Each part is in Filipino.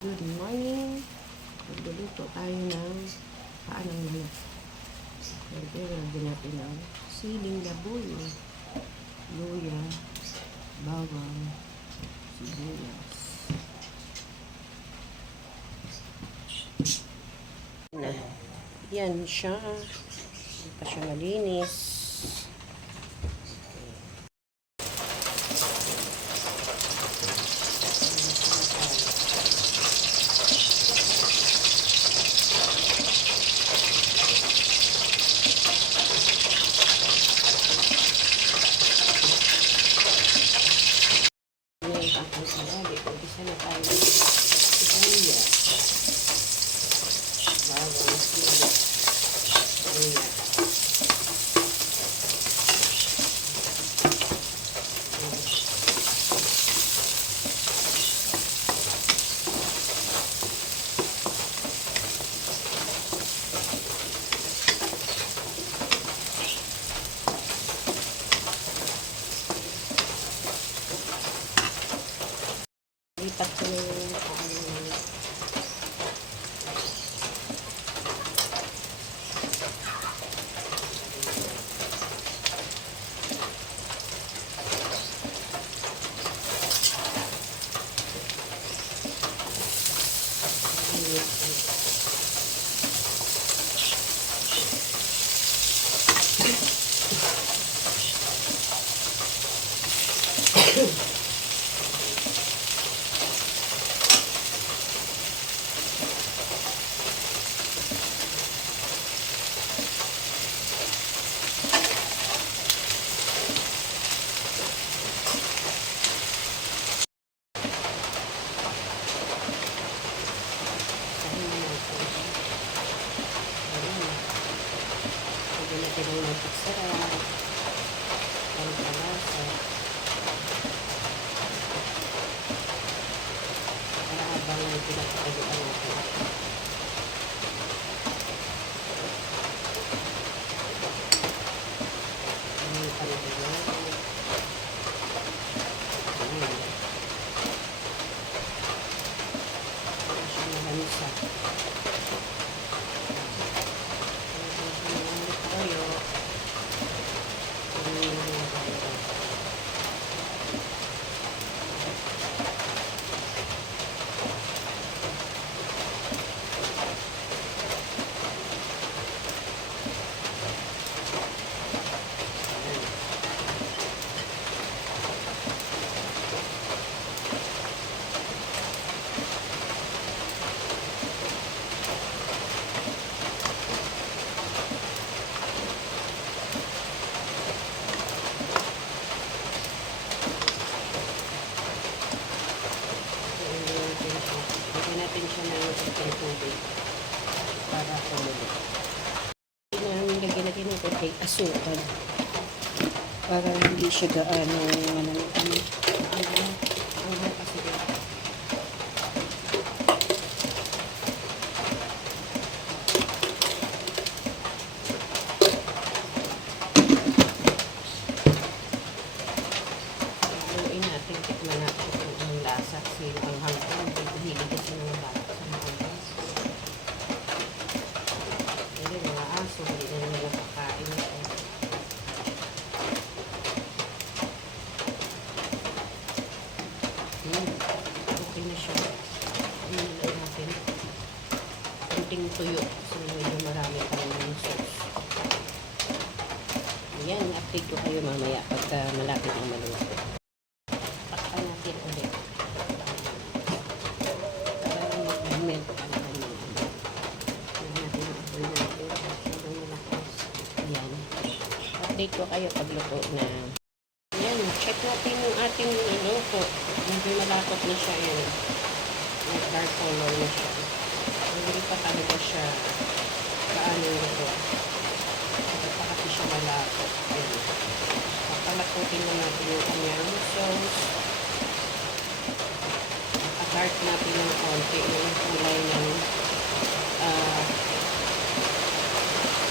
Good morning! Magluluto tayo ng paanong manok. Siyempre, lagyan natin ng siling labuyo, luya, bawang, sibuyas. Yan siya. Hindi pa siya malinis. Tapos salali, isa na tayo ng sibuyas, bawang, sibuyas, luya. Lipat ko na yung paanong manok. Lagyan natin ng mantik sarap, pampalasa, para habang pinapatayuan natin. Ayan, panagyan. Ayan. Para siya malansa. Lagyan natin siya ng konting tubig para kumulo. Lagyan natin ng konting asukal para hindi siya gaano ang kasi haluin natin, tikman natin kung ang lasa kasi ang hanggang hilig kasi ng bata sa mga aso. Hindi, mga aso, hindi na nila nakakain ito. Okay na siya. Ano lang natin. Kunting tuyo kasi medyo marami pa yung sauce. Ayan, update ko kayo mamaya pagka malapit ang maluto. Takpan natin ulit. Para mag-melt pa na kami. Lagyan natin ang apoy natin. Masyadong malakas. Ayan. Update ko kayo pag luto na. Ayan, check natin yung ating luto. Medyo malapot na siya yan. Dark color na siya. Hindi pa talaga siya paano luto. Hindi pa kasi siya malapot. Ayan. Papalakutin na natin yung kanyang sauce. Dark natin ng konti yung kulay ng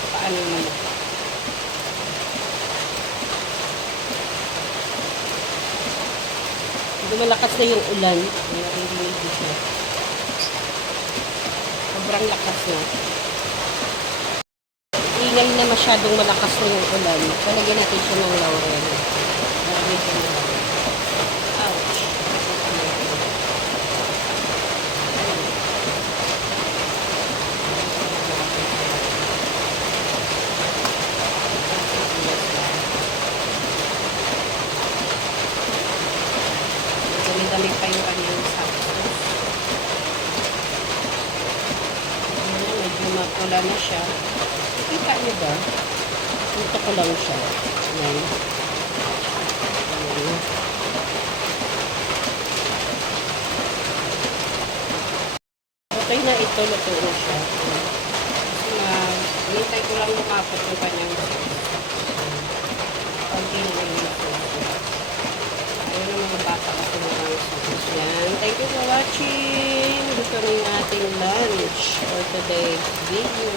paanong manok. Medyo malakas na yung ulan. Naririnig siya. sobrang lakas na. Ingay na masyadong malakas na yung ulan. Palagyan natin siya ng laurel. Medyo malakas. Ouch. Dami-dami pa yung kanyang sapatos. Ayan, medyo mapula na siya. Kita niyo ba? Ito ko lang siya. Ayan. Ayan. Okay na ito. Luto na siya. Hintay ko lang lumapot yung kanyang konti na yung ayun ang mga bata kasi mga sauce yan. Thank you for watching. Gusto na yung ating lunch for today's video.